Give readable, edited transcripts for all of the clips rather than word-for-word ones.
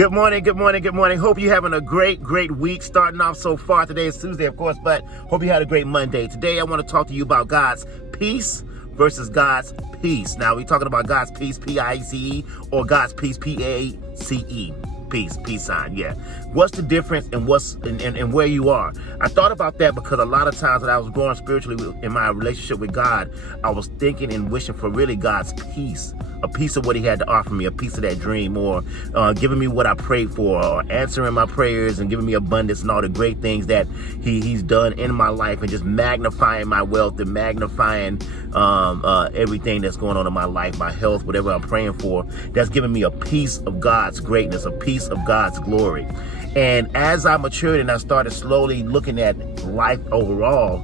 Good morning, good morning, good morning. Hope you're having a great week starting off so far. Today is Tuesday, of course, but hope you had a great Monday. Today, I want to talk to you about God's peace versus God's peace. Now, we're talking about God's peace, P-I-E-C-E, or God's peace, P-A-C-E. Peace sign, yeah. What's the difference and where you are? I thought about that because a lot of times when I was growing spiritually in my relationship with God, I was thinking and wishing for really God's peace, a piece of what he had to offer me, a piece of that dream, or giving me what I prayed for, or answering my prayers and giving me abundance and all the great things that he's done in my life, and just magnifying my wealth and magnifying everything that's going on in my life, my health, whatever I'm praying for. That's giving me a piece of God's greatness, a piece of God's glory. And as I matured and I started slowly looking at life overall,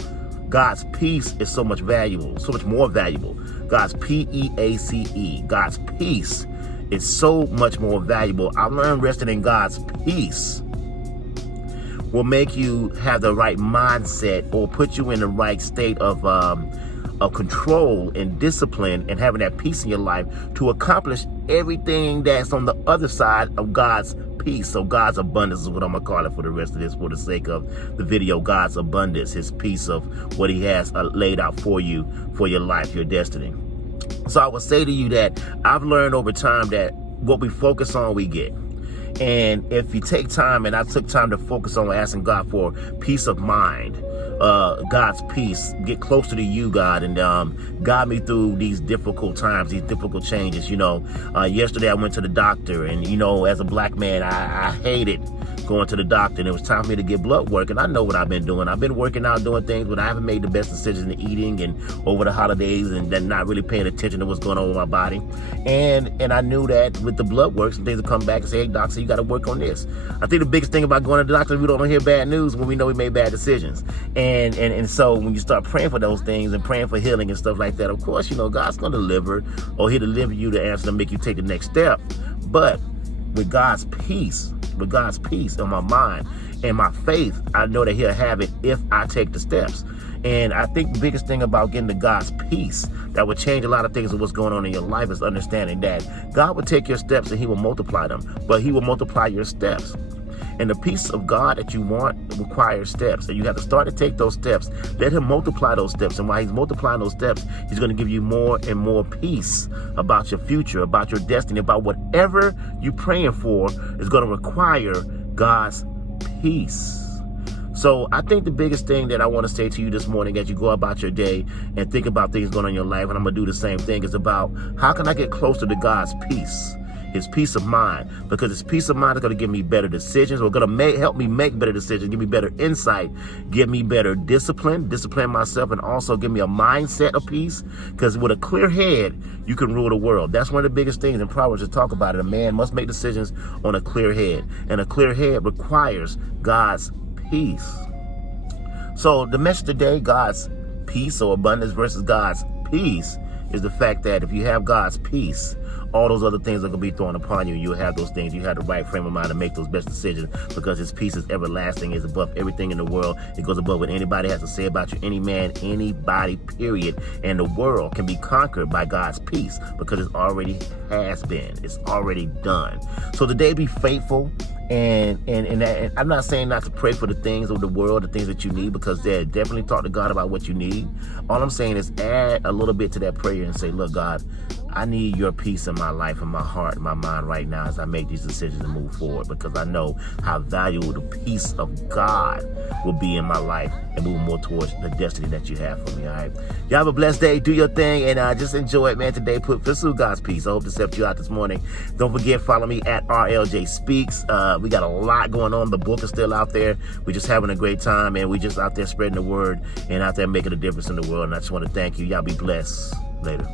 God's peace is so much valuable, so much more valuable. God's P-E-A-C-E, God's peace is so much more valuable. I've learned resting in God's peace will make you have the right mindset, or put you in the right state of control and discipline, and having that peace in your life to accomplish everything that's on the other side of God's peace. So God's abundance is what I'm gonna call it for the rest of this, for the sake of the video. God's abundance, his peace of what he has laid out for you, for your life, your destiny. So I would say to you that I've learned over time that what we focus on, we get. And if you take time, and I took time to focus on asking God for peace of mind, God's peace, get closer to you, God, and guide me through these difficult times, these difficult changes. Yesterday I went to the doctor, and as a black man, I hated going to the doctor, and it was time for me to get blood work. And I know what I've been doing. I've been working out, doing things, but I haven't made the best decisions in eating and over the holidays, and then not really paying attention to what's going on with my body. And I knew that with the blood work, some things would come back and say, hey, doctor, you got to work on this. I think the biggest thing about going to the doctor is we don't hear bad news when we know we made bad decisions. And so when you start praying for those things and praying for healing and stuff like that, of course, God's going to deliver, or he'll deliver you the answer to make you take the next step. But with God's peace in my mind and my faith, I know that he'll have it if I take the steps. And I think the biggest thing about getting to God's peace that would change a lot of things of what's going on in your life is understanding that God will take your steps and he will multiply them, but he will multiply your steps. And the peace of God that you want requires steps. And you have to start to take those steps. Let him multiply those steps. And while he's multiplying those steps, he's going to give you more and more peace about your future, about your destiny, about whatever you're praying for is going to require God's peace. So I think the biggest thing that I want to say to you this morning as you go about your day and think about things going on in your life, and I'm going to do the same thing, is about how can I get closer to God's peace? His peace of mind, because his peace of mind is going to give me better decisions, or going to help me make better decisions, give me better insight, give me better discipline myself, and also give me a mindset of peace. Because with a clear head, you can rule the world. That's one of the biggest things in Proverbs to talk about it. A man must make decisions on a clear head, and a clear head requires God's peace. So the message today, God's peace or abundance versus God's peace, is the fact that if you have God's peace, all those other things are going to be thrown upon you. You'll have those things. You have the right frame of mind to make those best decisions, because his peace is everlasting. It's above everything in the world. It goes above what anybody has to say about you. Any man, anybody, period. And the world can be conquered by God's peace, because it already has been. It's already done. So today, be faithful. And I'm not saying not to pray for the things of the world, the things that you need, because they definitely talk to God about what you need. All I'm saying is add a little bit to that prayer and say, look, God, I need your peace in my life, in my heart, in my mind right now as I make these decisions and move forward, because I know how valuable the peace of God will be in my life and move more towards the destiny that you have for me, all right? Y'all have a blessed day. Do your thing, and just enjoy it, man, today. Pursue God's peace. I hope this helped you out this morning. Don't forget, follow me at RLJ Speaks. We got a lot going on. The book is still out there. We're just having a great time, and we just out there spreading the word and out there making a difference in the world, and I just want to thank you. Y'all be blessed. Later.